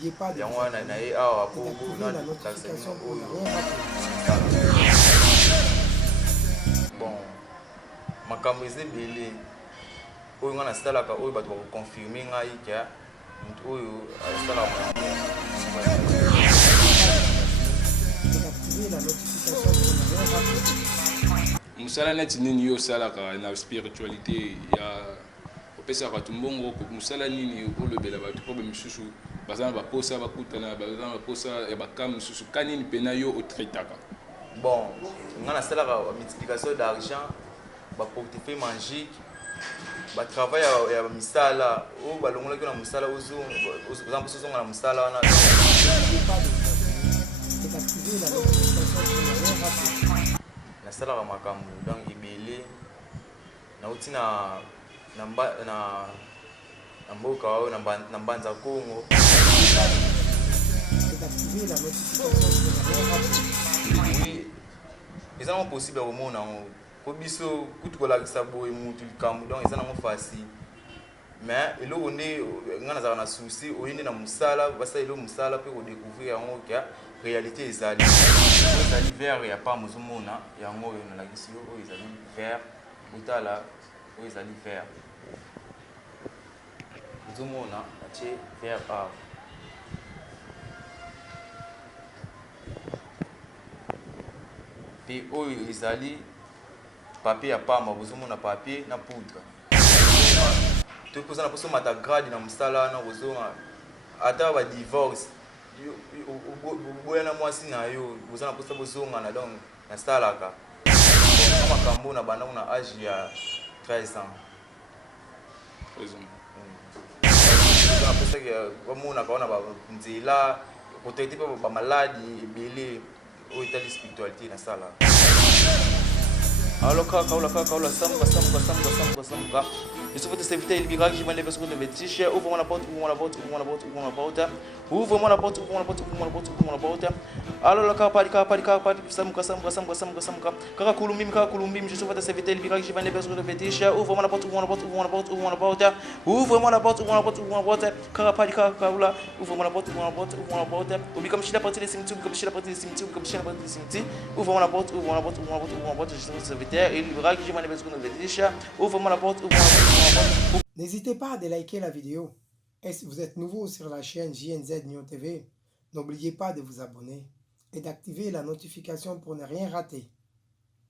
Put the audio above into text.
N'oubliez pas de yango vous wana abonner naye awa et po d'activer la notification pour ne oyo rien rater. bon makambo eza ebele oyo ngai nasalaka oyo bato bakoconfirme ngai ke moto oyo asalaka Et d'activer la notification pour ne rien rater. musala neti nini yo osalaka na spiritualité ya opesaka bato mbongo musala nini olobela bato mpo bamisusu baza na baposa bakutana baza na baposa ya bakam mosusu ka nini mpena yo otraitaka? bon ngai nasalaka multiplication d'argent baportefeuille magique batravail ya misala oyo balongolaki na mosala oza mposa ozonga na mosala wana N'oubliez pas de vous abonner et d'activer la notification pour ne rien rater. nasalaka makambo donc ebele nauti na mboka oyo na mbanza Congo Et d'activer la notification pour ne rien rater. oui eza nango possible ya komona yango po biso kutu kolakisa boye mutu likambo donc eza nango facile mais eloko nde ngai nazalaka na souci oye nde na mosala basaleli mosala mpe kodécouvrir yango ke réalité ezali oyo ezali vert ya pamba ozomona yango oyo nalakisi yo oyo ezali vert botala oyo ezali vert ozomona atie vert awa mpe oyo ezali papier ya pamba kozomona papier na poudre to kozana mposo mata grade na mosala wana kozonga ata badivorce boya na mwasi na yo kozana mposa bozongana donc nasalaka makambo na bandango na age ya 13 ans kozana mposaki bamonaka wana banzela kotraite mpe bamaladi ebele oyo etali spiritualité nasala alo kaka samuka je souhaite s'inviter à Libéral qui m'a levé sur le vétiche. Ouvre-moi la porte, ouvre-moi la porte, ouvre-moi la porte, ouvre-moi la porte. Ouvre-moi la porte, ouvre-moi la porte, ouvre-moi la porte, ouvre-moi la porte. Alors la capa, samuka. Kaka kulumbim, je souhaite s'inviter à Libéral qui m'a levé sur le vétiche. Ouvre-moi la porte, ouvre-moi la porte, ouvre-moi la porte, ouvre-moi la porte. Ouvre-moi la porte, ouvre-moi la porte, ouvre-moi la porte. Kaka, ouvre-moi la porte, ouvre-moi la porte, ouvre-moi la porte. Oublie comme je suis la partie des cimetières, comme je suis la partie des cimetières, comme je suis la partie des cimetières. Ouvre-moi la porte, ouvre-moi la porte, ouvre-moi la porte, ouvre-moi la porte. Je souhaite s'inviter à Libéral qui m'a levé sur le vétiche. Ouvre-moi la porte, ouvre-moi la porte. N'hésitez pas à liker la vidéo. Et si vous êtes nouveau sur la chaîne JNZ Nyon TV, n'oubliez pas de vous abonner et d'activer la notification pour ne rien rater.